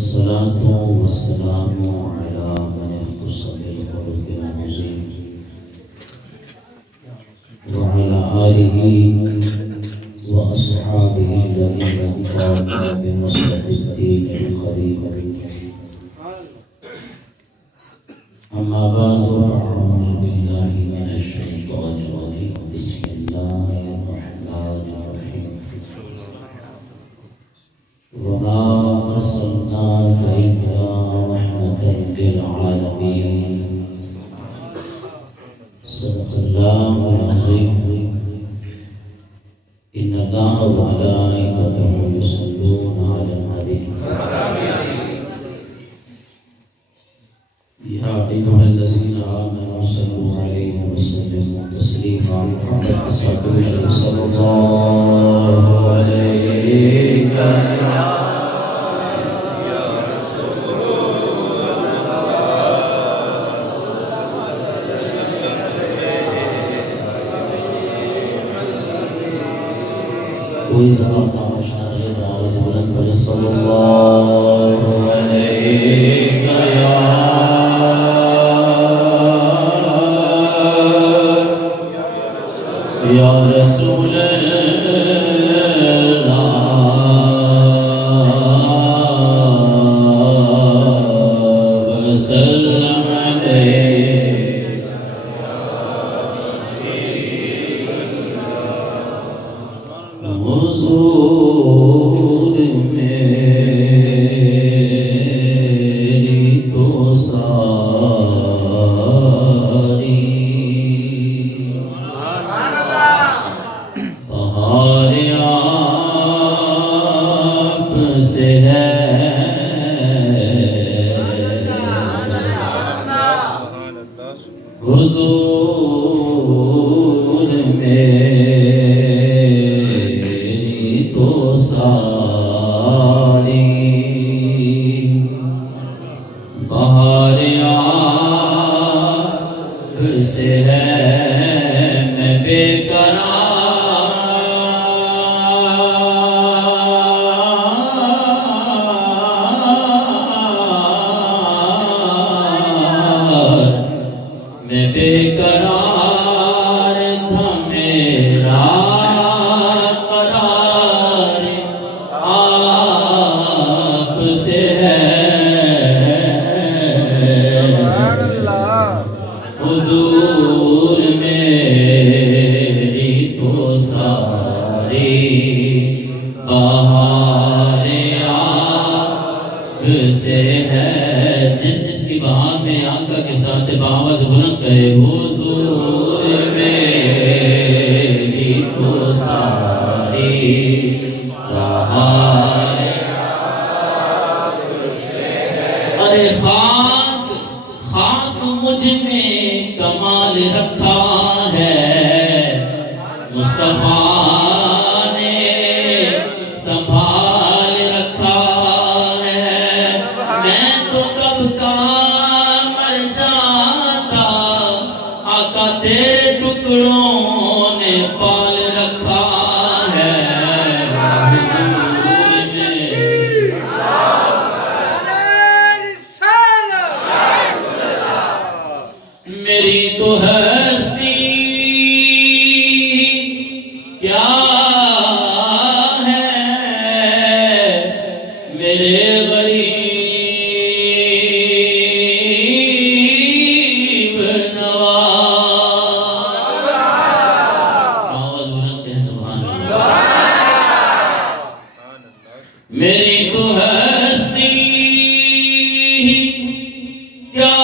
والصلاة والسلام على من اختص بالخلق العظيم وعلى آله وأصحابه الذين قاموا بنصرة الدين القريب. أما بعد فأعوذ بالله من الشيطان الرجيم. بسم الله الرحمن الرحيم. وما أرسلناك إلا رحمة للعالمين. صدق الله العظيم. إن الله وملائكته يصلون على النبي يا أيها الذين آمنوا صلوا عليه وسلموا تسليما. صلى الله عليك کوئی زبان خاموش نہ رہے تو آواز بلند کرے. صلی اللہ علیہ یا رسول اللہ وسلم علیہ. حضور میری تو ساری بہار آپ سے ہے. حضور میری تو ساری بہار آپ سے ہے. میں بے میں بے قرار تھا میرا قرار آپ سے ہے. حضور میری تو ساری بہار آپ سے ہے. جس کی بہار میں آقا کے ساتھ بآواز بلند کرے. حضور میری تو ساری بہار آپ سے ہے. ارے خاک خاک مجھ میں کمال رکھا ہے. مصطفیٰ نے سنبھال رکھا ہے. میں تو کب کا مر جاتا آقا تیرے ٹکڑوں نے پال رکھا ہے. حضور میری تو ہستی کیا ہے میرے غریب نواز. آواز بلند ہے. سبحان اللہ. میری تو ہستی کیا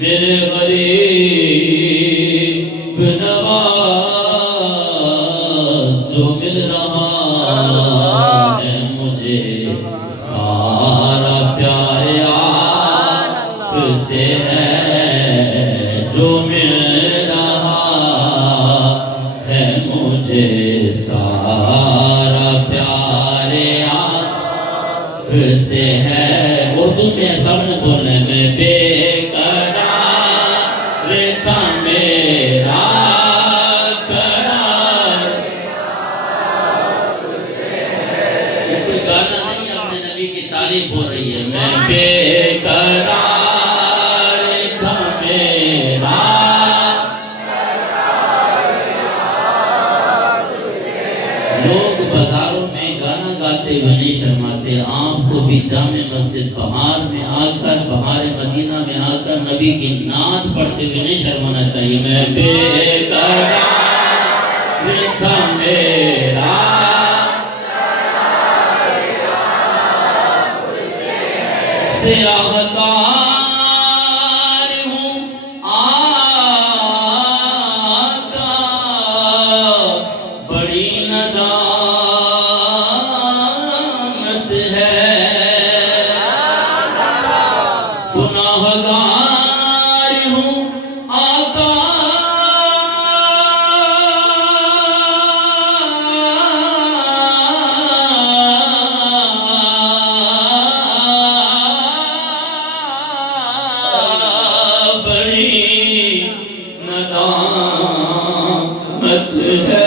میرے غریب نواز. جو مل رہا ہے مجھے سارا پیار آپ سے ہے. جو مل رہا ہے مجھے سارا پیار آپ سے ہے. اردو میں سب نے بولنا ہے. میں بے قرار کا میرا قرار. یہ کوئی گانا نہیں ہے، اپنے نبی کی تعریف ہو رہی ہے. میں بے قرار کا میرا لوگ بازاروں میں گانا گاتے ہوئے نہیں شرماتے. آپ کو بھی جامع مسجد بہار میں آ کر، بہار مدینہ میں آ کر نبی کی نعت پڑھتے ہوئے نہیں شرمانا چاہیے. میں بے قرار کا میرا سیاہکار ہوں آقا، بڑی ندامت ہے. گناہگار ہوں آقا، ندامت ہے.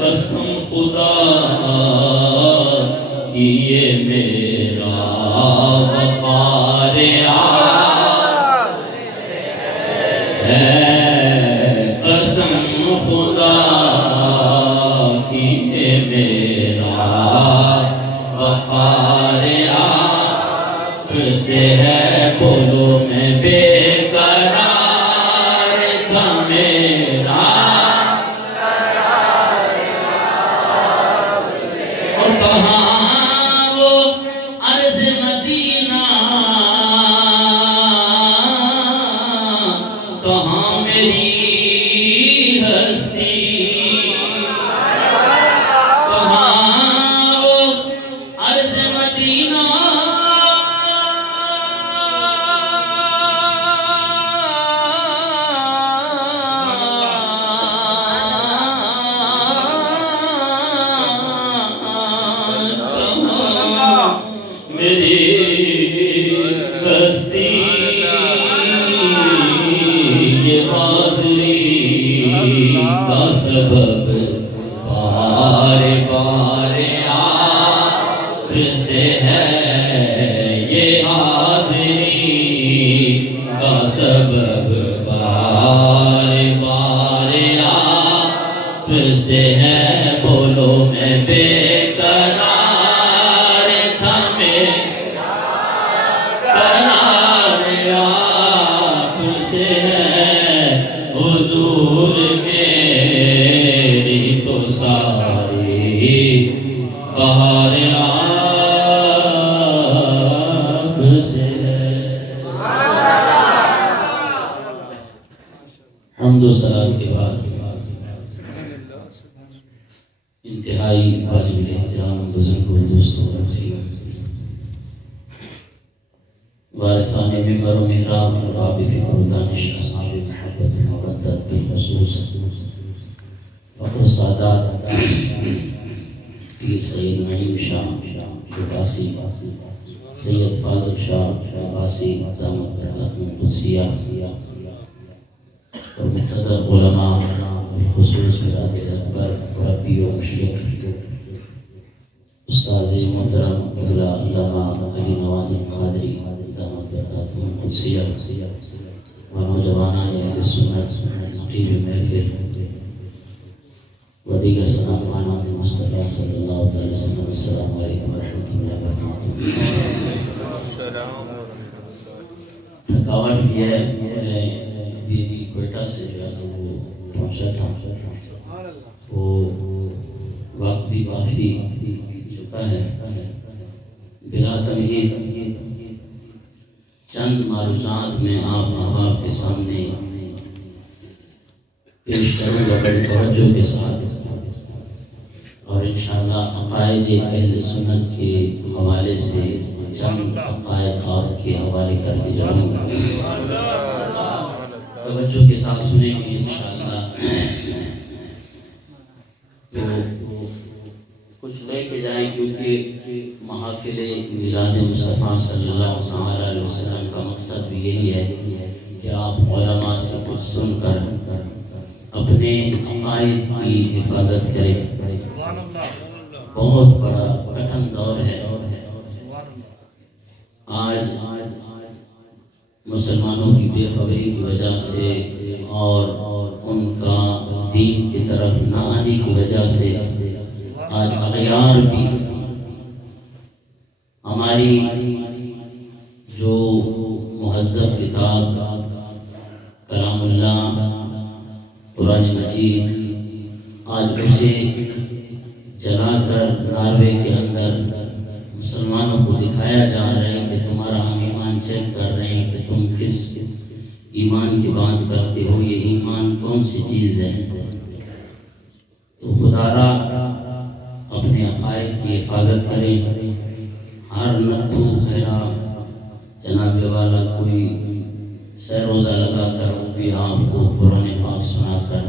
قسم خدا کی یہ میرا وقار ہے. قسم خدا کی یہ میرا وقار سے ہے. بولو میں بے قرار کا میرا. اور کہاں وہ عرض مدینہ، کہاں میری ہستی. کہاں وہ عرض مدینہ، میری ہستی. یہ حاضری کا سبب بار بار آپ سے ہے. یہ حاضری کا سبب بار بار آپ سے ہے. بولو میں بے قرار تھا، میرا قرار آپ سے ہے. حضور میری تو ساری بہار آپ سے ہے. حمد و ثنا کے بعد انتہائی واجب احترام بزرگوں، دوستوں اور بھائیوں، وارثان منبر و محراب، ارباب فکر و دانش، اصحاب محبت و مودت، بالخصوص فخر السادات پیر سید نعیم شاہ عباسی، سید فاضل شاہ عباسی دامت برکاتہم القدسیہ، اور مقتدر علماء، بالخصوص براد اکبر مربی و مشرق استاذ محترم قبلہ علامہ علی نواز قادری دامت برکاتہم القدسیہ، و نوجوانان اہل سنت، نقیب محفل و دیگر سناپانان مصطفیٰ صلی اللہ علیہ وسلم. السلام علیکم ورحمۃ اللہ وبرکاتہ. تھکاوٹ بھی ہے، ابھی کوئٹہ سے جو ہے وہ پہنچا تھا، وہ وقت بھی کافی چکا ہے. بلا تمہید چند معروضات میں آپ احباب کے سامنے پیش کروں گا بڑی توجہ کے ساتھ، اور انشاءاللہ عقائد اہل سنت کے حوالے سے چند عقائد آپ کے حوالے کر کے جاؤں گا. توجہ کے ساتھ سنیں گے انشاءاللہ. تو کچھ لے کے جائیں، کیونکہ محافل محفل میلاد مصطفیٰ صلی اللہ علیہ وسلم کا مقصد بھی یہی ہے کہ آپ علماء سے کچھ سن کر اپنے عقائد کی حفاظت کریں۔ بہت بڑا کٹھن دور ہے۔ آج مسلمانوں کی بے خبری کی وجہ سے اور ان کا دین کی طرف نہ آنے کی وجہ سے آج اغیار بھی ہماری جو مہذب کتاب کلام اللہ قرآن مجید آج اسے جلا کر ناروے کے اندر مسلمانوں کو دکھایا جا رہا ہے کہ تمہارا ہم ایمان چیک کر رہے ہیں کہ تم کس ایمان کی بات کرتے ہو، یہ ایمان کون سی چیز ہے۔ تو خدا را اپنے عقائد کی حفاظت کریں۔ ہر نتھو خیرہ جناب والا کوئی سہ روزہ لگا کر وہ بھی آپ کو قرآن پاک سنا کر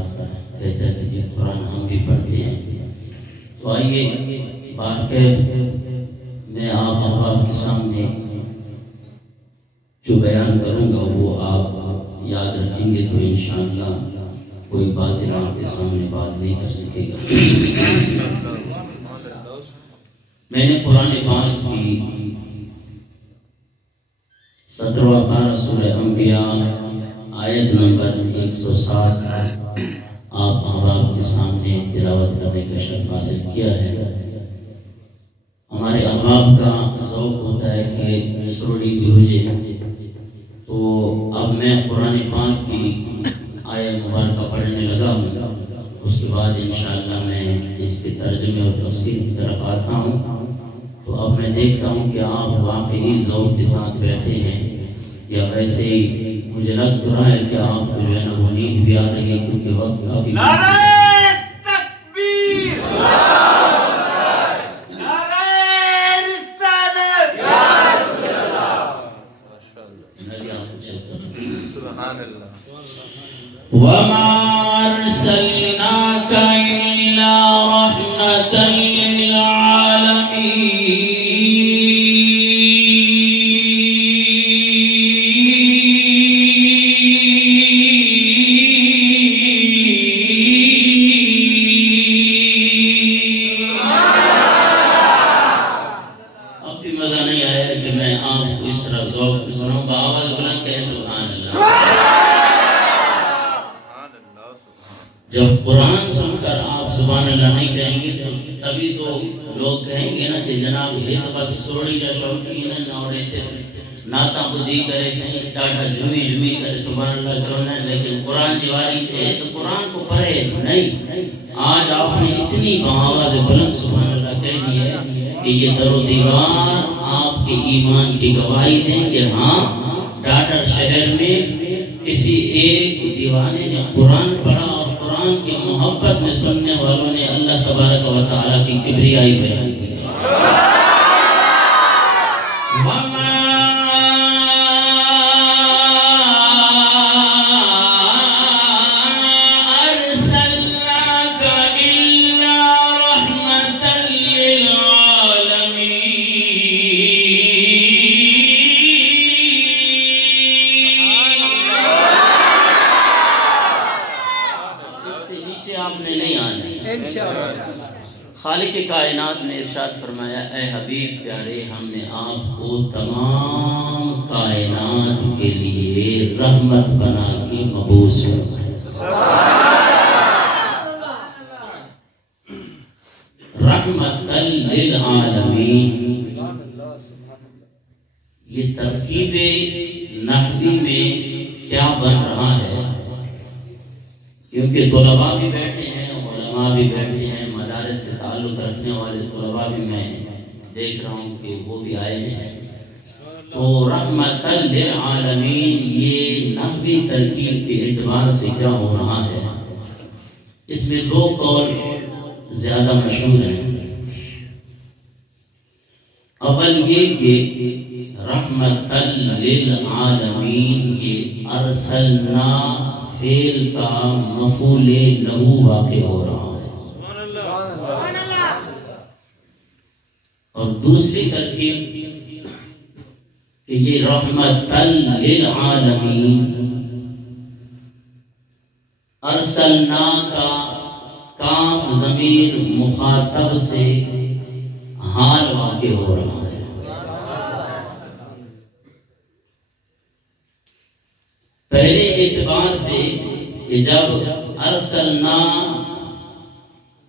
کہتا ہے کہ جی قرآن ہم بھی پڑھتے ہیں۔ تو آئیے باکیف میں آپ احباب کے سامنے جو بیان کروں گا وہ آپ یاد رکھیں گے تو انشاءاللہ کوئی باطل آپ کے سامنے بات نہیں کر سکے گا۔ میں نے قرآن پاک کی 17واں پارہ سورہ انبیاء آیت نمبر 107 آپ احباب کے سامنے تلاوت کرنے کا شرف حاصل کیا ہے۔ ہمارے احباب کا ذوق ہوتا ہے کہ سروڑی بھی ہو جائے، تو اب میں قرآن پاک کی آیت مبارکہ پڑھنے لگا ہوں، اس کے بعد انشاءاللہ میں اس کے ترجمے اور تفسیر کی طرف آتا ہوں۔ تو اب میں دیکھتا ہوں کہ آپ واقعی ذوق کے ساتھ بیٹھے ہیں یا ویسے ہی مجھے لگ تو رہا ہے کہ آپ کو جو ہے نا وہ نیند بھی آ رہی ہے کیونکہ وقت کافی وَمَا أَرْسَلْنَاكَ إِلَّا رَحْمَةً لِلْعَالَمِينَ۔ اب بھی مزہ نہیں آیا کہ میں آپ کو اس طرح ذوق سنوں گا، آواز بلند کہے سبحان اللہ۔ جب قرآن سن کر آپ سبحان اللہ نہیں کہیں گے تو تبھی تو لوگ کہیں گے نا کہ جناب یہ تو بس سوڑی جا شوقین ہے اور ایسے ناتا بدی کرے صحیح ٹاٹا جھمی کرے سبحان اللہ کرنا ہے، لیکن قرآن جواری ہے تو قرآن کو پڑھے نہیں۔ آج آپ نے اتنی بآواز بلند سبحان اللہ کہہ دی ہے کہ یہ در و دیوار آپ کے ایمان کی گواہی دیں کہ ہاں ڈاڈر شہر میں کسی ایک دیوانے نے قرآن پڑھا اور قرآن کی محبت میں سننے والوں نے اللہ تبارک و تعالیٰ کی کبریائی بیان کی۔ خالق کائنات نے ارشاد فرمایا اے حبیب پیارے ہم نے آپ کو تمام کائنات کے لیے رحمت بنا کے مبعوث رحمت للعالمین۔ یہ ترکیب نحوی میں کیا بن رہا ہے، کیونکہ طلباء بھی بیٹھے ہیں علماء بھی بیٹھے ہیں، مدارس سے تعلق رکھنے والے طلباء بھی میں دیکھ رہا ہوں کہ وہ بھی آئے ہیں۔ تو رحمت للعالمین یہ نحوی ترکیب کے اعتبار سے کیا ہو رہا ہے، اس میں دو قول زیادہ مشہور ہیں۔ اول یہ کہ رحمت للعالمین یہ ارسلنا فعل کا مفعول لہو واقع ہو رہا ہے، اور اور دوسری ترکیب کہ یہ رحمت للعالمین، ارسلنا کا کاف ضمیر مخاطب سے حال واقع ہو رہا ہے۔ پہلے اعتبار سے کہ جب ارسلنا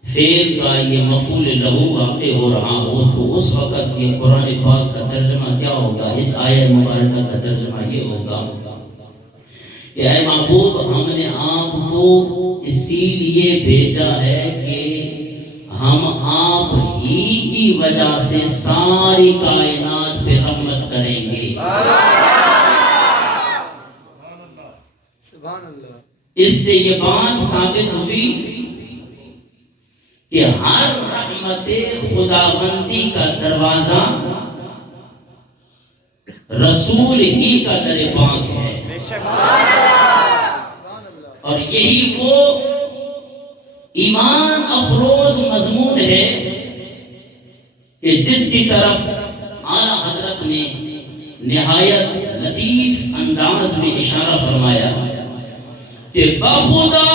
فعل کا یہ مفعول لہو واقع ہو رہا ہو تو اس وقت یہ قرآن پاک کا ترجمہ کیا ہوگا؟ اس آیت مبارکہ کا ترجمہ یہ ہوگا کہ اے محبوب، ہم نے آپ کو اسی لیے بھیجا ہے کہ ہم آپ ہی کی وجہ سے ساری کائنات پہ رحمت کریں گے۔ اس سے یہ بات ثابت ہوئی کہ ہر رحمت خداوندی کا دروازہ رسول ہی کا در پاک ہے، اور یہی وہ ایمان افروز مضمون ہے کہ جس کی طرف اعلیٰ حضرت نے نہایت لطیف انداز میں اشارہ فرمایا کہ بخدا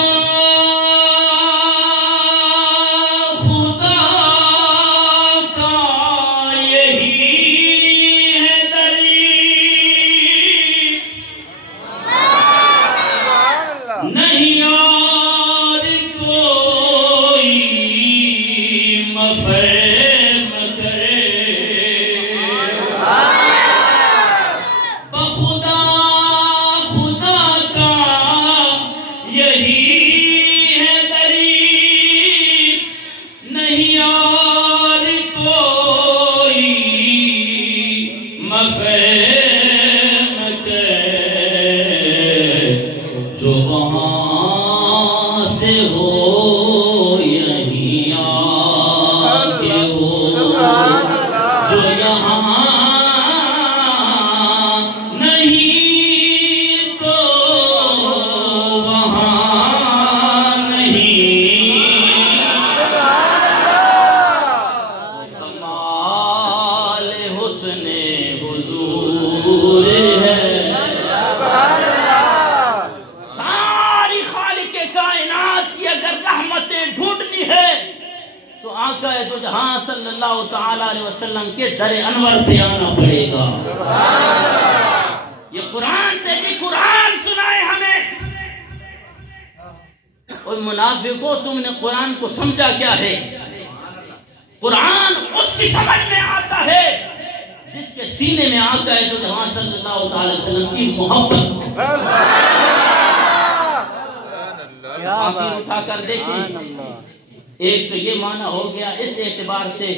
صلی اللہ تعالیٰ علیہ وسلم کے در انور پہ آنا پڑے گا۔ یہ قرآن سے کہ قرآن سنائے ہمیں۔ اور منافقوں، تم نے قرآن کو سمجھا کیا ہے؟ قرآن اس کی سمجھ میں آتا ہے جس کے سینے میں آتا ہے جو جہاں صلی اللہ تعالیٰ علیہ وسلم کی محبت۔ آنسیں اٹھا کر دیکھیں، ایک تو یہ معنی ہو گیا اس اعتبار سے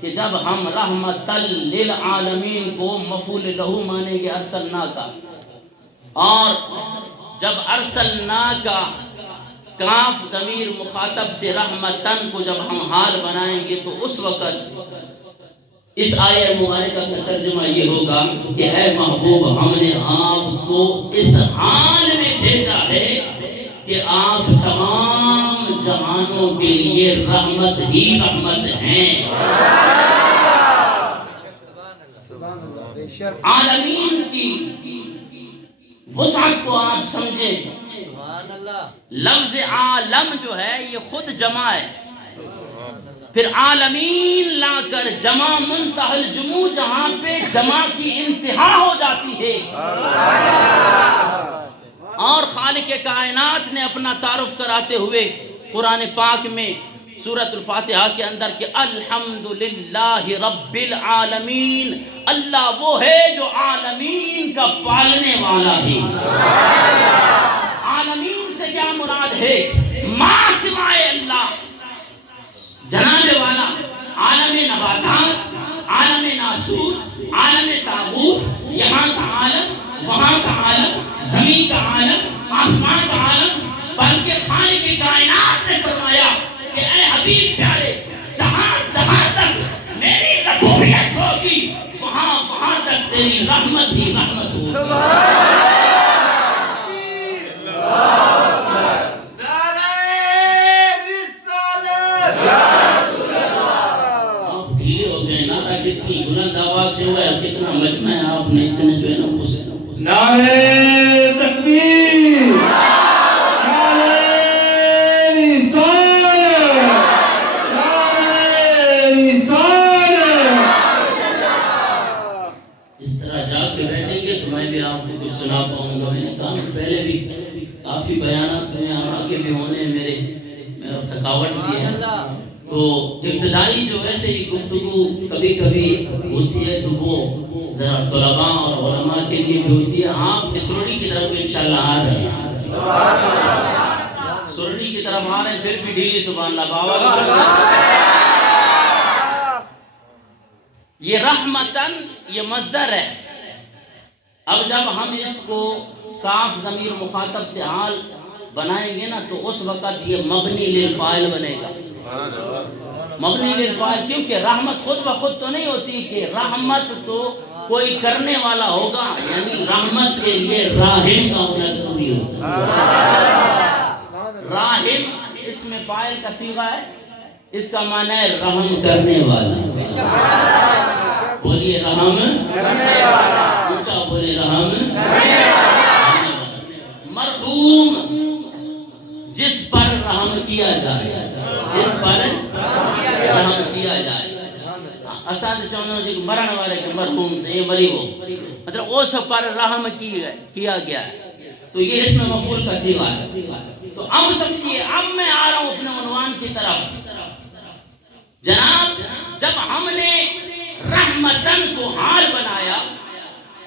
کہ جب ہم رحمت للعالمین کو مفعول لہو مانیں گے ارسلنا کا، اور جب ارسلنا کا کاف ضمیر مخاطب سے رحمتن کو جب ہم حال بنائیں گے تو اس وقت اس آیت مبارکہ کا ترجمہ یہ ہوگا کہ اے محبوب، ہم نے آپ کو اس حال میں بھیجا ہے کہ آپ تمام جہانوں کے لیے رحمت ہی رحمت ہیں۔ عالمین کی وسعت کو آپ سمجھیں۔ لفظ عالم جو ہے یہ خود جمع ہے، پھر عالمین لا کر جمع منتہی الجموع، جہاں پہ جمع کی انتہا ہو جاتی ہے۔ اور خالق کائنات نے اپنا تعارف کراتے ہوئے قرآن پاک میں سورۃ الفاتحہ کے اندر کہ الحمدللہ رب العالمین، اللہ وہ ہے جو عالمین کا پالنے والا ہے۔ عالمین سے کیا مراد ہے؟ ما سوائے اللہ، جناب والا، عالم نباتات، عالم ناسوت، عالم تاغوت، یہاں کا عالم، وہاں کا عالم، زمین کا عالم، آسمان کا عالم، بلکہ خالق کائنات نے فرمایا کہ اے حبیب پیارے، جہاں جہاں تک میری ربوبیت ہوگی وہاں تک تیری رحمت ہی رحمت ہوگی۔ آپ ڈھیلے ہو گئے، نعرہ کی پہلے بھی کافی بیانات میں آگے بھی ہونے میرے میں تھکاوٹ بھی ہے، تو ابتدائی جو ایسے ہی گفتگو کبھی کبھی ہوتی ہے تو وہ ذرا طلباء اور علماء کے لیے بھی ہوتی ہے. آپ سرڑی کی طرف انشاءاللہ آ رہے ہیں، سرڑی کی طرف آ رہے ہیں، پھر بھی ڈھیلی سبحان اللہ بابا. یہ رحمتن یہ مصدر ہے. اب جب ہم اس کو کاف ضمیر مخاطب سے حال بنائیں گے نا تو اس وقت یہ مبنی للفاعل بنے گا. مبنی للفاعل کیونکہ رحمت خود بخود تو نہیں ہوتی، کہ رحمت تو کوئی کرنے والا ہوگا، یعنی رحمت کے لیے راحم کا ہونا ضروری ہوتا ہے. راحم اس میں فاعل کا صیغہ ہے، اس کا معنی ہے رحم کرنے والا. بولیے رحم کرنے والا، اونچا بولے رحم کرنے والا. مرحوم جس پر رحم کیا جائے، جس پر رحم کیا جائے. اساد چونوں جو مرن والے کے مرحوم سے یہ مری ہو، مطلب اس پر رحم کیا گیا ہے، تو یہ اس میں مفعول کا صیغہ ہے. تو اب سمجھیے، اب میں آ رہا ہوں اپنے عنوان کی طرف. جناب جب ہم نے رحمتن کو حال بنایا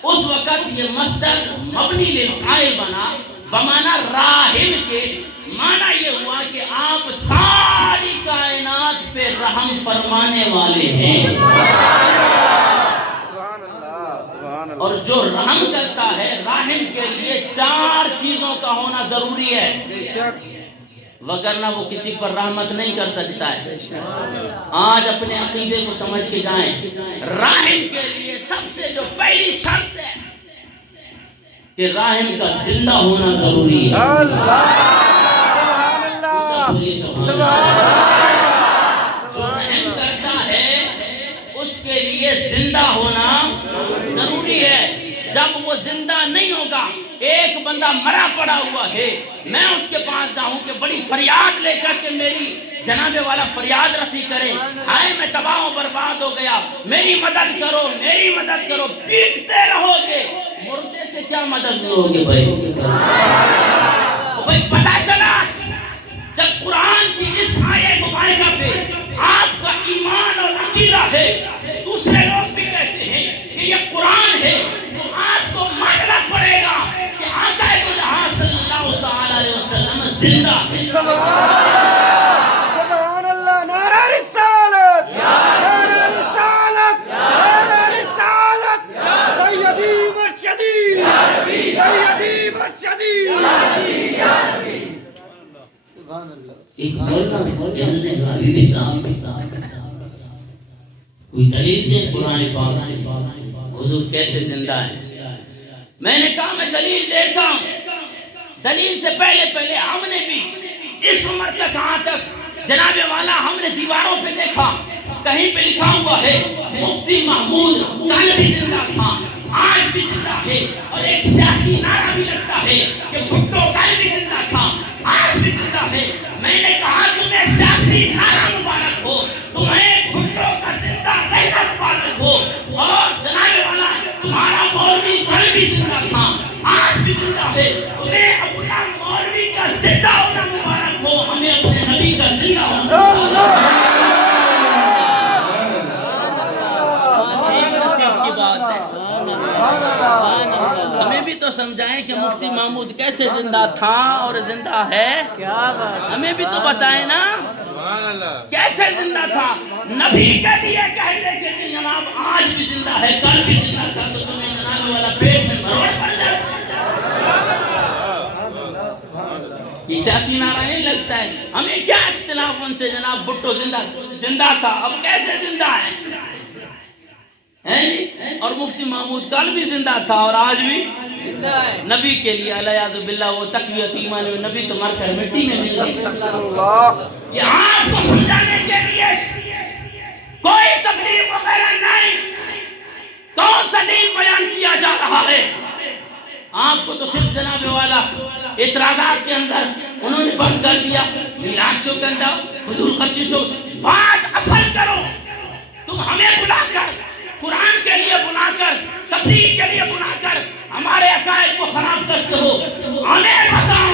اس وقت یہ مصدر مبنی للفاعل بنا بمعنی راحم کے. معنی یہ ہوا کہ آپ ساری کائنات پہ رحم فرمانے والے ہیں، اور جو رحم کرتا ہے راحم کے لیے 4 چیزوں کا ہونا ضروری ہے، وگرنہ وہ کسی پر رحمت نہیں کر سکتا ہے. آج اپنے عقیدے کو سمجھ کے جائیں. راحم کے لیے سب سے جو پہلی شرط ہے کہ راحم کا زندہ ہونا ضروری ہے. جو رحم کرتا ہے اس کے لیے زندہ ہونا ضروری ہے. جب وہ زندہ نہیں ہوگا، ایک بندہ مرا پڑا ہوا ہے، میں اس کے پاس جاؤں کہ بڑی فریاد لے کر کے میری جناب والا فریاد رسی کرے، ہائے میں تباہ و برباد ہو گیا، میری مدد کرو میری مدد کرو، پیٹتے رہو گے، مردے سے کیا مدد لو گے بھائی؟ بھائی پتہ چلا جب قرآن کی اس آیے مبارکہ پہ آپ کا ایمان اور عقیدہ ہے، دوسرے لوگ بھی کہتے ہیں کہ یہ قرآن ہے، تو آپ کو ماننا پڑے گا کہ آقا دو جہاں صلی اللہ تعالی علیہ وسلم زندہ ہے. سبحان اللہ. نعرہ رسالت، نعرہ رسالت، نعرہ رسالت. سیدی مرشدی، سیدی مرشدی. ایک بولنے کا حبیبی صاحب کوئی دلیل دے قرآن پاک سے حضور کیسے زندہ ہے. میں نے کہا میں دلیل دیتا ہوں. دلیل سے پہلے ہم نے بھی اس عمر تک آج تک جناب والا ہم نے دیواروں پہ دیکھا کہیں پہ لکھا ہوا ہے مفتی محمود کل بھی زندہ تھا آج بھی زندہ ہے، اور ایک سیاسی نعرہ بھی لگتا ہے کہ بھٹو کل بھی زندہ تھا آج بھی زندہ ہے. میں نے کہا تمہیں سیاسی نعرہ مبارک ہو، تمہیں بھٹو کا زندہ رہنا مبارک ہو، اور جناب والا تمہارا مولوی کل بھی زندہ تھا آج بھی زندہ ہے، تمہیں اپنا مولوی کا زندہ ہونا مبارک ہو، ہمیں اپنے نبی کا زندہ ہونا مبارک ہو. نصیب کی بات ہے. ہمیں بھی تو سمجھائیں کہ مفتی محمود کیسے زندہ تھا اور زندہ ہے، ہمیں بھی تو بتائیں نا کیسے زندہ تھا. نبی کے لیے کہتے کہ جناب آج بھی زندہ ہے کل بھی زندہ تھا، تو تمہیں جناب والا پیٹ میں مروڑ پڑ جائے. یہ سیاسی نعرہ نہیں لگتا ہے. ہمیں کیا اختلاف ان سے؟ جناب بھٹو زندہ تھا، اب کیسے زندہ ہے؟ اور مفتی محمود کل بھی زندہ تھا اور آج بھی زندہ ہے. نبی کے لیے علیہ باللہ وہ تقویت ایمان میں نبی تو مر کر مٹی میں مل گئے. یہ آپ کو سمجھانے کے لیے کوئی تکلیف وغیرہ نہیں. کون سا دین بیان کیا جا رہا ہے؟ آپ کو تو صرف جناب والا اعتراضات کے اندر انہوں نے بند کر دیا، میلاد شو کے اندر فضول خرچی شو. بات اصل کرو. تم ہمیں بلا کر قرآن کے لیے بلا کر تبلیغ کے لیے بلا کر ہمارے عقائد کو خراب کرتے ہو، ہمیں بتاؤ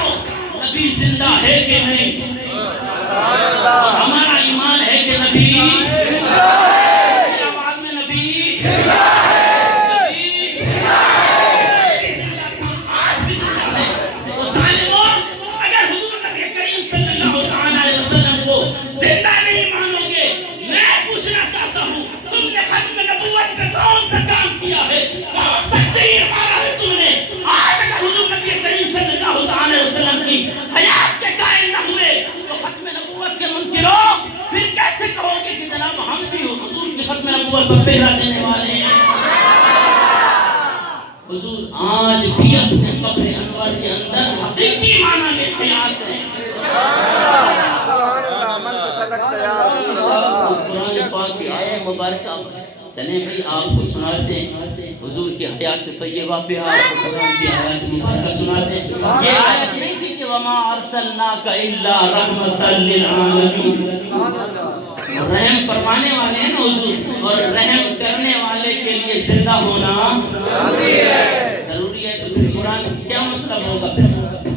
نبی زندہ ہے کہ نہیں، اور ہمارا ایمان ہے کہ نبی آواز میں نبی حیات کے قائل نہ ہوئے تو ختم نبوت کے منکرو پھر کیسے کہو گے کہ جناب ہم بھی حضور کی ختم نبوت پر پہرا دینے والے ہیں؟ حضور آج بھی اپنے قبر انور کے اندر حقیقی معنی میں حیات ہے۔ قرآن پاک کی آیت مبارکہ چلیں بھئی آپ کو سناتے ہیں حضور کی حیات طیبہ پہ آپ کو قرآن کی آیات مبارکہ سناتے ہیں۔ یہ آیت نہیں تھی کہ وَمَا أَرْسَلْنَاكَ إِلَّا رَحْمَةً لِلْعَالَمِينَ، رحم فرمانے والے ہیں نا حضور، اور رحم کرنے والے کے لیے زندہ ہونا ضروری ہے، تو پھر قرآن کی کیا مطلب ہوگا؟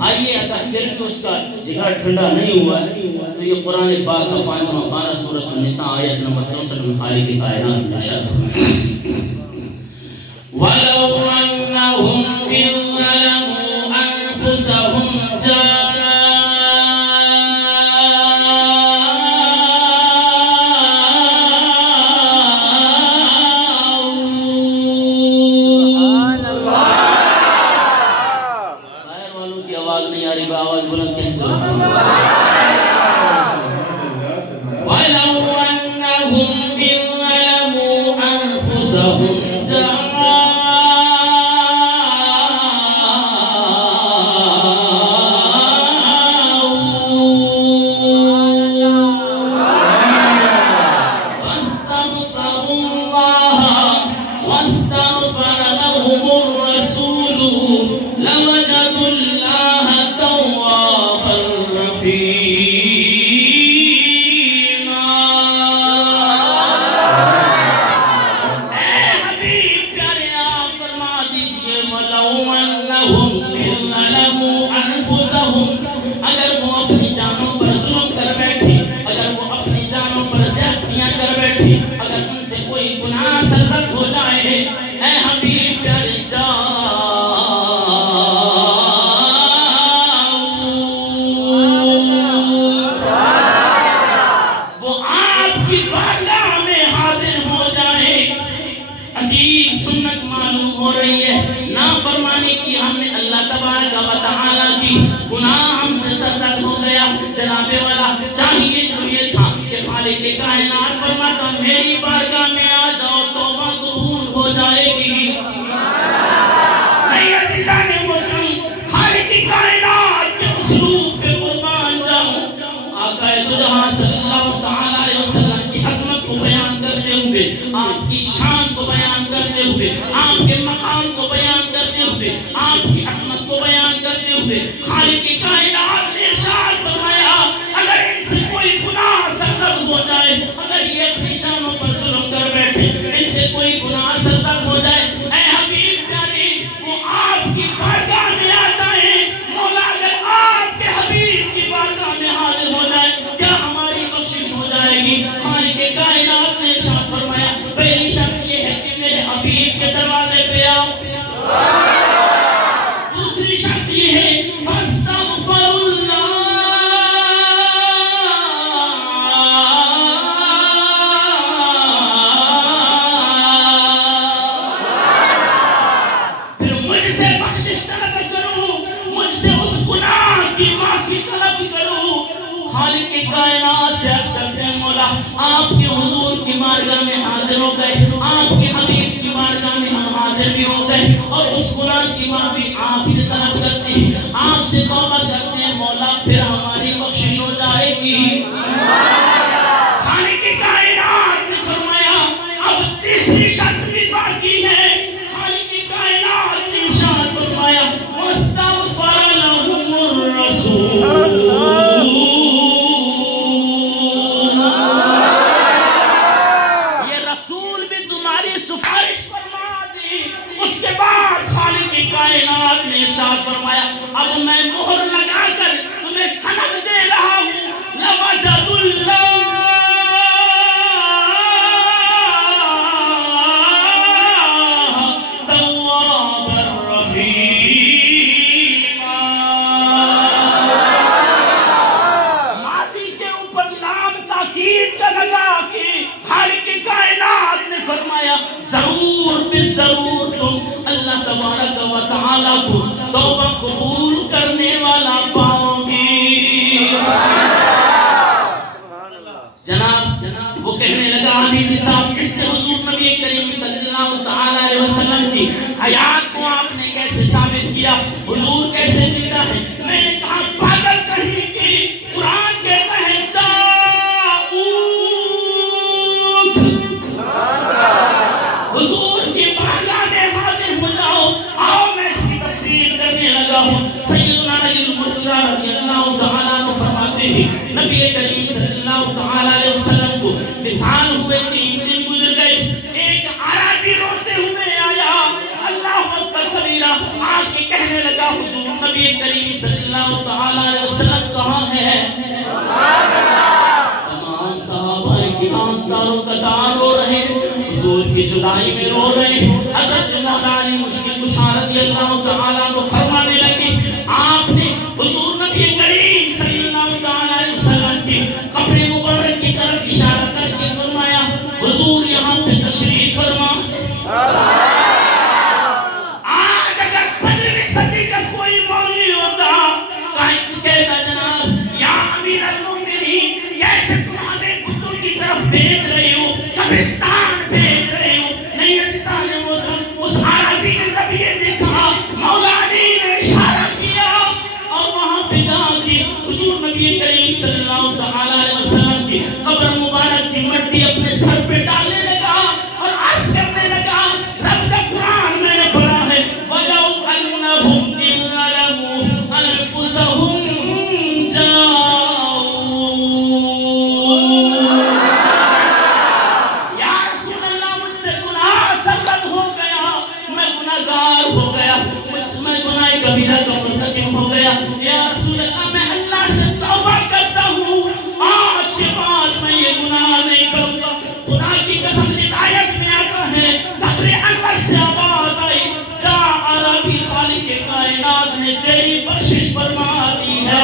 آئیے اگر پھر بھی اس کا جگر ٹھنڈا نہیں ہوا ہے تو یہ قرآن پاک کا 5واں پارہ سورۃ النساء آیت نمبر 64 میں خالق کائنات نے ارشاد فرمایا وَلَوْ أَنَّهُمْ إِذْ ظَلَمُوا أَنفُسَهُمْ جَاءُوكَ آپ کی شان کو بیان کرتے ہوئے، آپ کے مقام کو بیان کرتے ہوئے، آپ کی عظمت کو بیان کرتے ہوئے خالق کائنات نے ارشاد فرمایا اگر ان سے کوئی گناہ سرزد ہو جائے، اگر یہ اپنی جانوں پر ظلم کر بیٹھے، ان سے کوئی گناہ سرزد ہو جائے، اے حبیب پیارے وہ آپ کی بارگاہ میں آ جائیں، مولا اگر آپ کے حبیب کی بارگاہ میں حاضر ہو جائے کیا ہماری بخشش ہو جائے گی؟ خالق کائنات نے ارشاد فرمایا پہلی شرط یہ ہے کہ میرے حبیب کے دروازے پہ آؤ، دوسری شرط یہ ہے فاستغفر اللہ، پھر مجھ سے بخشش طلب کرو، مجھ سے اس گناہ کی معافی طلب کرو۔ خالق کائنات سے عرض کرتے ہیں مولا آپ کے حضور کی بارگاہ میں حاضر ہو گئے، آپ کے حبیب کی بارگاہ میں ہم حاضر بھی ہو گئے اور اس گناہ کی معافی آپ سے طلب کرتے ہیں، آپ سے توبہ کرتے ہیں مولا پھر ہماری بخشش ہو جائے گی۔ خالق کائنات نے فرمایا اب تیسری شرط بھی باقی ہے، خالق کائنات نے ارشاد فرمایا واستغفر لهم الرسول، سفارش فرما دی۔ اس کے بعد خالق نبی کریم صلی اللہ تعالی علیہ وسلم کو وصال ہوئے 3 دن گزر گئے. ایک عربی روتے ہوئے آیا, اللہ اکبر کبیرہ, آ کے کہنے لگا حضور نبی کریم صلی اللہ تعالی علیہ وسلم کہاں ہے؟ تمام صحابہ کرام ساروں قطار رو رہے ہیں, حضور کی جدائی میں رو رہے ہیں. حضرت مولا علی مشکل کشا رضی اللہ تعالی عنہ فرمانے لگے, آپ نے حضور نبی کریم صلی اللہ تعالی علیہ وسلم کی قبر مبارک کی طرف اشارہ کر کے فرمایا, حضور یہاں پہ تشریف فرما. آج اگر 15ویں صدی کا کوئی مولوی ہوتا کہتا جناب یا امیر المومنین کیسے تم ہمیں کتوں کی طرف بھیج رہے ہو, قبرستان بھیج رہے ہو. نہیں عزیزان محترم, اس عربی نے جب یہ دیکھا, مولا علی نے اشارہ کیا اور وہاں پہ جا کے حضور نبی کریم صلی اللہ تعالی علیہ وسلم کی قبر مبارک کی مٹی اپنے سر پہ ڈالنے لگا اور عرض کرنے لگا, رب کا قرآن میں نے پڑھا ہے, وَلَوْ أَنَّهُمْ إِذْ ظَلَمُوا أَنفُسَهُمْ یا رسول اللہ مجھ سے گناہ سرزد ہو گیا, میں گناہگار ہو گیا, مجھ میں گناہ کبیرہ کا مرتکب ہو گیا. یا رسول اللہ میں اللہ سے توبہ کرتا ہوں, آج کے بعد میں یہ گناہ نہیں کروں گا. خدا کی قسم ہدایت میں آتا ہے, قبر انور سے آواز آئی, جا عربی خالق کائنات نے تیری بخشش فرما دی ہے.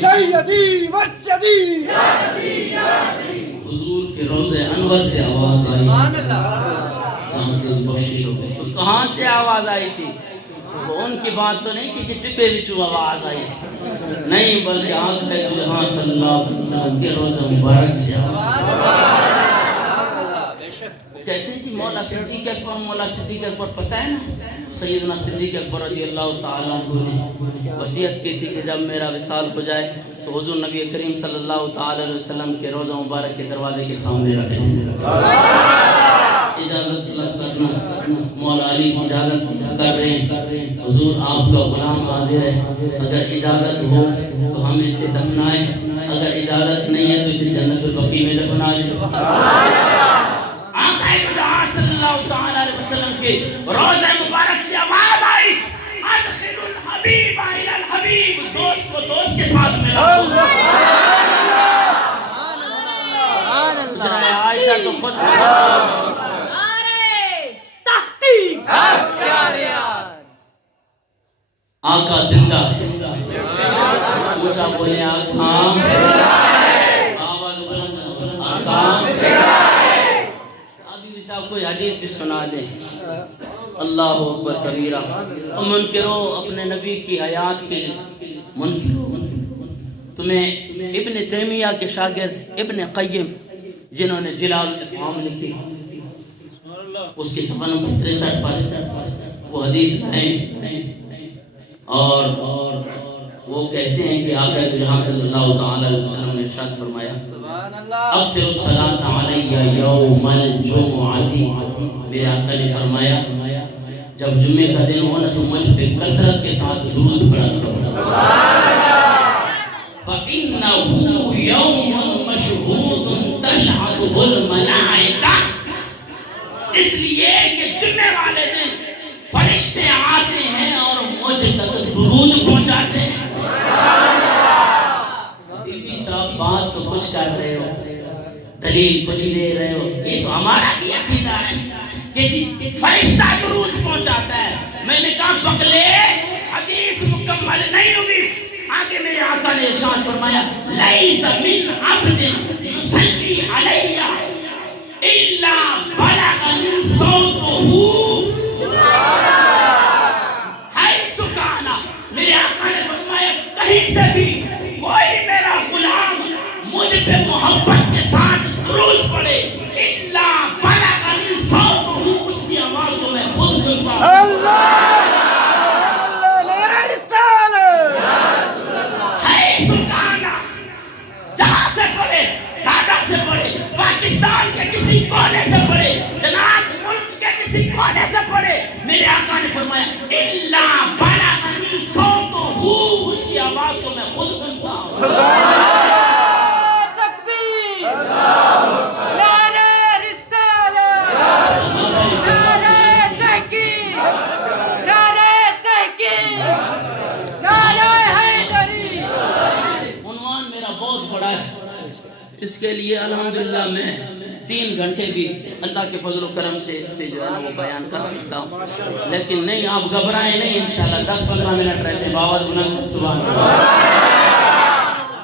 سیدی مرشدی حضور کے روضہ انور سے آواز آئی, جانتے ہیں بخشش ہو گئی. تو کہاں سے آواز آئی تھی؟ وہ ان کی بات تو نہیں تھی کہ ٹپے بچو آواز آئی, نہیں, بلکہ آنکھ ہے جہاں صلی اللہ علیہ وسلم کے روضہ مبارک سے آواز. کہتے ہیں جی مولا صدیق اکبر پتہ ہے نا, سیدنا صدیق اکبر رضی اللہ تعالیٰ عنہ نے وصیت کی تھی کہ جب میرا وصال ہو جائے تو حضور نبی کریم صلی اللہ تعالیٰ علیہ وسلم کے روضہ مبارک کے دروازے کے سامنے رکھیں. اجازت طلب کرنا, مولا علی اجازت کر رہے ہیں, حضور آپ کا غلام حاضر ہے, اگر اجازت ہو تو ہم اسے دفنائیں, اگر اجازت نہیں ہے تو اسے جنت البقیع میں دفنا دیں. صلی اللہ تعالی علیہ وسلم کے روضہ مبارک سے آواز آئی, ادخل الحبیب الی الحبیب, دوست کو دوست کے ساتھ ملا. ذرا عائشہ تو خود تحقیق آقا زندہ ہے, اونچا بولے آقا, آواز بلند آقا. کوئی حدیث بھی سنا دیں. اللہ اکبر کبیرہ. منکرو, اپنے نبی کی حیات کے منکرو, تمہیں ابن تیمیہ کے شاگرد ابن قیم جنہوں نے جلال الافہام لکھی, اس کے صفحہ نمبر 63 پر وہ حدیث ہیں اور وہ کہتے ہیں کہ آقا جہاں صلی اللہ تعالی علیہ وسلم نے ارشاد فرمایا, اکثر الصلاۃ علی یوم الجمعہ, میرے آقا نے فرمایا جب جمعے کا دن ہو نا تو مجھ پہ کثرت کے ساتھ درود پڑھا کرو. فَإِنَّهُ يَوْمٌ مَشْهُودٌ تَشْهَدُهُ الْمَلَائِكَةُ, اس لیے کہ جمعے والے دن فرشتے آتے ہیں اور مجھ تک درود پہنچاتے ہیں. صاحب بات تو کچھ کر رہے ہو, دلیل کچھ لے رہے ہو, یہ تو ہمارا بھی عقیدہ ہے کہ جی فرشتہ درود پہنچاتا ہے. میں نے کہا پگلے, حدیث مکمل نہیں ہوگی. آگے میرے آقا نے ارشاد فرمایا, لیس من عبد یصلی علی الا بلغنی صوتہ حیث کان. فرمایا الا بلغنی صوتہ، اس کی آواز کو میں خود سنتا ہوں۔ تکبیر، نعرہ رسالت، نعرہ تحقیق، نعرہ تحقیق، نعرہ حیدری۔ عنوان میرا بہت بڑا ہے، اس کے لیے الحمدللہ میں 3 گھنٹے بھی اللہ کے فضل و کرم سے اس پہ جو ہے نا وہ بیان کر سکتا ہوں، لیکن نہیں، آپ گھبرائیں نہیں، انشاءاللہ 10-15 منٹ رہتے ہیں، باوت بلند سبحان اللہ،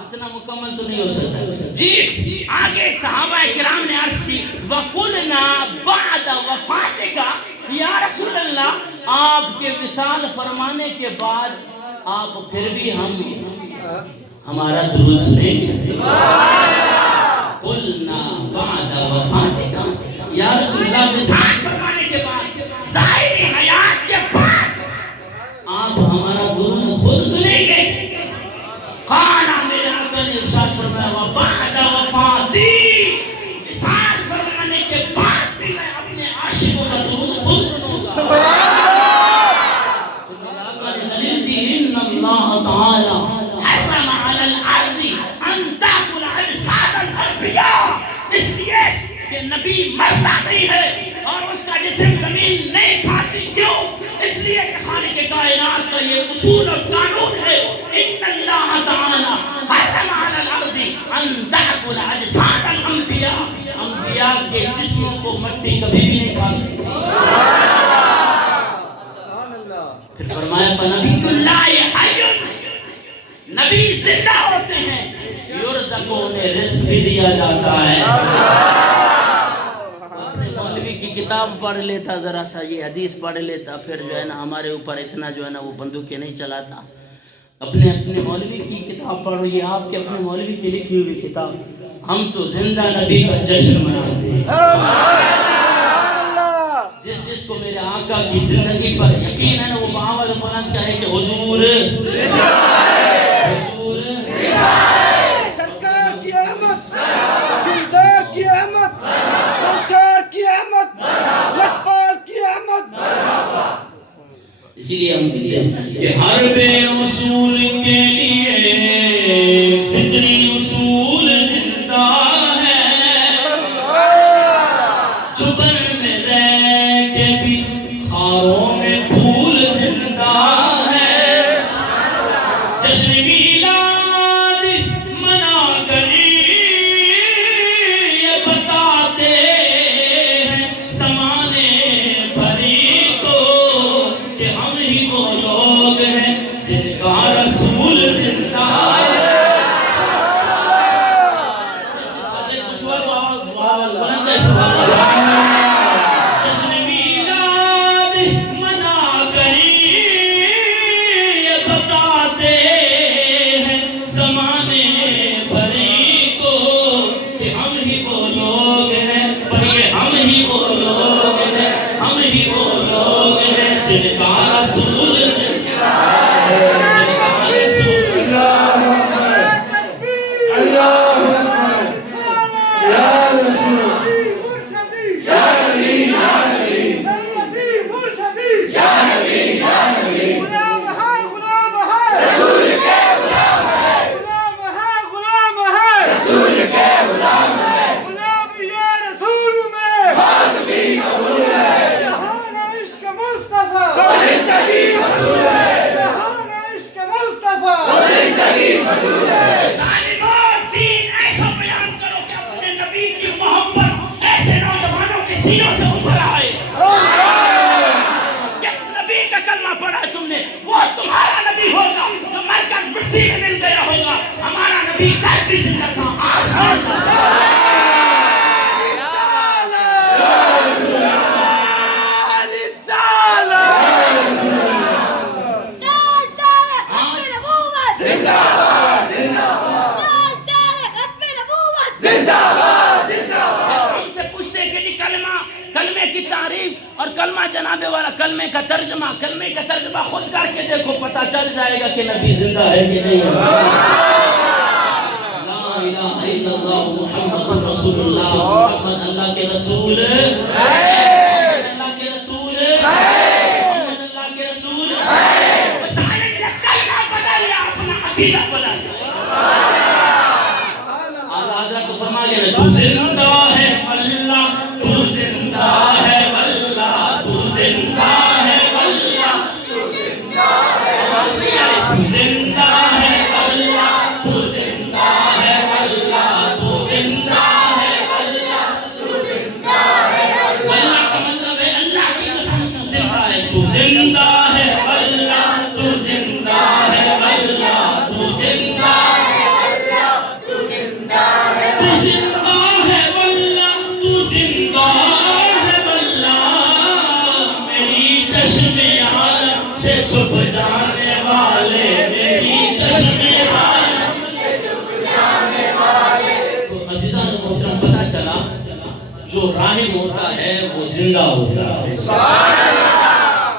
اتنا مکمل تو نہیں ہو سکتا۔ جی آگے صحابہ کرام نے عرض کی وَقُلْنَا بَعْدَ وَفَاتِكَ، یا رسول اللہ آپ کے وصال فرمانے کے بعد آپ پھر بھی ہمارا درود سنیں گے؟ قلنا بعد وفاتك، یا رسول اللہ وصال فرمانے کے بعد، ظاہری حیات کے بعد آپ ہمارا درود خود سنیں گے؟ قال میرے آقا نے ارشاد فرمایا وبعد وفاتی، وصال فرمانے کے بعد بھی میں اپنے عاشقوں کا درود خود سنوں گا۔ تو میرے آقا نے دلیل دی ان اللہ تعالی حرم علی الارض ان تاکل اجساد الانبیاء، اس لیے کہ نبی مرتا نہیں ہے اور اس کا جسم زمین نہیں کھاتی، کیوں؟ اس لیے کہ خالق کائنات کا یہ اصول اور قانون ہے ان اللہ تعالی حرم علی الارض ان تاکل اجساد الانبیاء، انبیاء کے جسموں کو مٹی کبھی بھی نہیں کھا سکتی۔ پھر فرمایا فنبی اللہ حی، نبی زندہ ہوتے ہیں، یرزق انہیں رزق بھی دیا جاتا ہے۔ مولوی کی کتاب پڑھ لیتا، ذرا سا یہ حدیث پڑھ لیتا، پھر جو ہے نا ہمارے اوپر اتنا جو ہے نا وہ بندوقیں نہیں چلاتا۔ اپنے مولوی کی کتاب پڑھو، یہ آپ کے اپنے مولوی کی لکھی ہوئی کتاب، ہم تو زندہ نبی کا جشن مناتے ہیں۔ جس کو میرے آقا کی زندگی پر یقین ہے نا وہ باوت بلند کہے کہ حضور سرکار کی احمد، دلدار کی احمد، مختار کی احمد، لکھپال کی احمد۔ اسی لیے ہم کہتے ہیں کہ ہر بے اصول کے لیے فطری اصول زندہ ہے، چھپر میں رہ کے بھی خاروں میں پھول زندہ ہے، جشن میلاد منا کر یہ بتاتے ہیں زمانے بھری کو کہ ہم ہی وہ لوگ ہیں جن کا رسول زندہ ہے۔ جشن میلاد منا کر یہ بتاتے ہیں زمانے بھری کو کہ ہم ہی وہ لوگ ہیں، پر یہ ہم ہی وہ لوگ ہیں، ہم ہی وہ لوگ ہیں جن کا رسول زندہ ہے، جن کا رسول ظالموں، دین ایسا بیان کرو کہ اپنے نبی کی محبت ایسے نوجوانوں کے سینوں سے ابھر آئے۔ جس نبی کا کلمہ پڑھا ہے تم نے وہ تمہارا نبی ہوگا جو مر کر مٹی میں مل گیا ہوگا، ہمارا نبی کل بھی زندہ تھا، آج اور کلمہ جناب والا کلمے کا ترجمہ خود کر کے دیکھو، پتہ چل جائے گا کہ نبی زندہ ہے کہ نہیں ہے۔ لا الہ الا اللہ محمد رسول اللہ، محمد اللہ کے رسول، اللہ کے رسول، محمد اللہ کے عقیدہ بدل اعلیٰ حضرت تو فرما گیا تو زندہ ہے واللہ تو زندہ ہے واللہ تو زندہ ہے واللہ تو زندہ ہے واللہ تو زندہ ہے واللہ تو زندہ ہے واللہ تو زندہ ہے واللہ تو زندہ ہے واللہ کا مطلب ہے اللہ کی قسم تو زندہ ہے تو زندہ ہے واللہ تو زندہ ہے واللہ تو زندہ ہے واللہ تو زندہ ہے تو زندہ ہے واللہ تو زندہ ہے واللہ میری چشم عالم سے چھپ جانے والے میری چشم عالم سے چھپ جانے والے عزیزان محترم پتہ چلا جو راحم ہوتا ہے وہ زندہ ہوتا ہے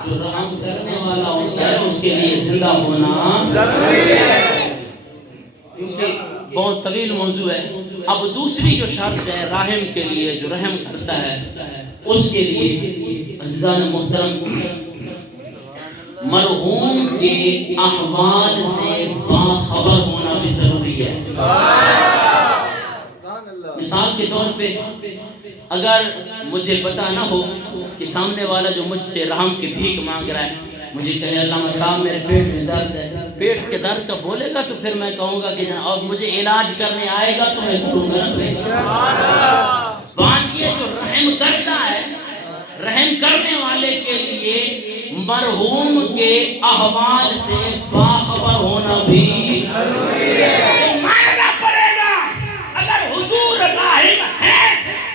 جو رحم کرنے والا ہوتا ہے اس کے لیے زندہ ہونا ضروری ہے کیونکہ بہت طویل موضوع ہے اب دوسری جو شرط ہے راحم کے لیے جو رحم کرتا ہے اس کے لیے عزیزان محترم مرحوم کے احوال سے باخبر ہونا بھی ضروری ہے مثال کے طور پہ اگر مجھے پتہ نہ ہو کہ سامنے والا جو مجھ سے رحم کی بھیک مانگ رہا ہے مجھے کہے علامہ صاحب میرے پیٹ میں درد ہے پیٹ کے درد کا بولے گا تو پھر میں کہوں گا کہ اور مجھے علاج کرنے آئے گا تو میں کروں گا بات یہ جو رحم کرتا ہے رحم کرنے والے کے لیے مرحوم کے احوال سے باخبر ہونا بھی ضروری ہے ماننا پڑے گا اگر حضور راحم ہے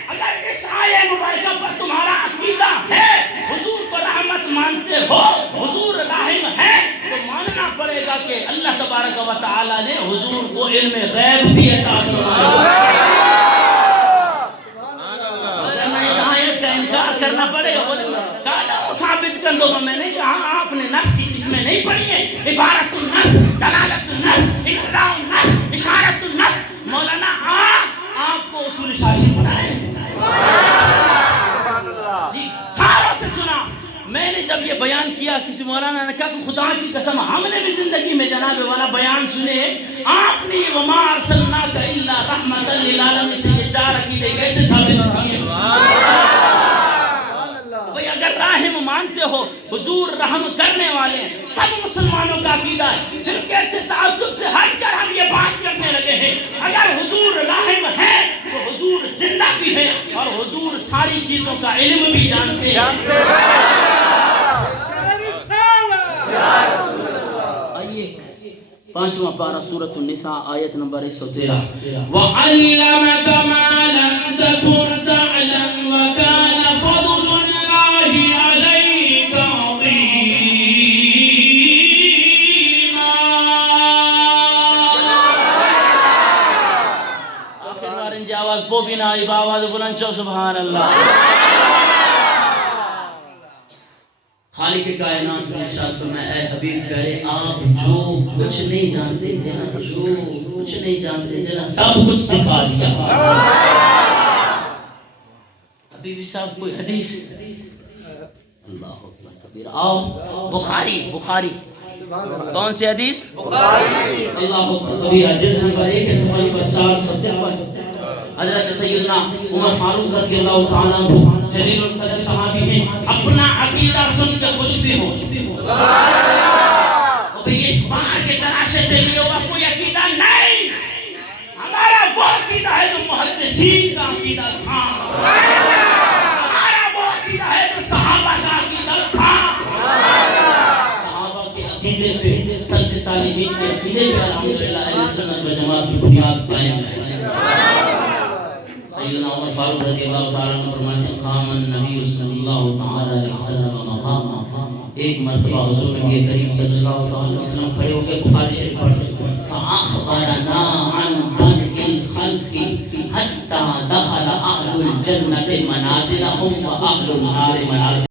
اگر اس آیے مبارکہ پر تمہارا عقیدہ ہے حضور کو رحمت مانتے ہو حضور راحم ہے تو ماننا پڑے گا کہ اللہ تبارک و تعالی نے حضور کو علم غیب بھی عطا فرمایا اس آیت کا انکار کرنا پڑے گا کالا ثابت کر دو میں نے کہا آپ نے نص اس میں نہیں پڑھی ہے عبارت النص دلالت النص اقتضاء النص اشارت النص مولانا آپ کو اصول شاشی بنائے جی ساروں سے سنا میں نے جب یہ بیان کیا کسی مولانا نے کہا کہ خدا کی قسم ہم نے بھی زندگی میں جناب والا بیان سنے آپ نے وما ارسلناک الا رحمتا للعالمین سے یہ چار عقیدے کیسے ثابت کیے بھئی اگر راحم مانتے ہو حضور رحم کرنے والے ہیں سب مسلمانوں کا عقیدہ ہے پھر کیسے تعصب سے ہٹ کر ہم یہ بات کرنے لگے ہیں اگر حضور راحم ہے تو حضور زندہ بھی ہے اور حضور ساری چیزوں کا علم بھی جانتے ہیں آئیے پانچواں پارہ سورۃ النساء آیت نمبر 113 وَعَلَّمَكَ مَا لَمْ تَكُنْ تَعْلَمْ وَكَانَ فَضْلُ اللَّهِ عَلَيْكَ عَظِيمًا آخر بار ان کی آواز وہ بھی نہ آئی آواز بلند چو سبحان اللہ خالق کائنات نے ارشاد فرمایا اے حبیب پیارے آپ جو کچھ نہیں جانتے تھے نا جو کچھ نہیں جانتے تھے نا سب کچھ سکھا دیا حبیبی صاحب کوئی حدیث اللہ اکبر کبیر آؤ بخاری کون سی حدیث بخاری اللہ اکبر کبیر جلد نمبر 1 صفحہ نمبر 453 حضرت سیدنا عمر فاروق رضی اللہ تعالیٰ عنہ جلیل القدر صحابی ہیں اپنا عقیدہ سن کے خوش بھی ہو اس بات کے تراشے سے لیے ہوا کوئی عقیدہ نہیں ہمارا وہ عقیدہ ہے جو محدثین کا عقیدہ تھا ہمارا وہ عقیدہ ہے جو صحابہ کا عقیدہ تھا صحابہ کے عقیدے پہ سلف صالحین کے عقیدے پہ الحمدللہ اہل سنت و جماعت کی بنیاد قائم ہے سیدنا عمر فاروق رضی اللہ تعالیٰ عنہ فرماتے ہیں قام النبی صلی اللہ علیہ وسلم مقاما ایک مرتبہ حضور نبی کریم صلی اللہ علیہ وسلم کھڑے ہو گئے بخاری شریف پڑھتے فاخبرنا عن بدء الخلق حتى دخل اهل الجنة منازلهم واهل النار منازلهم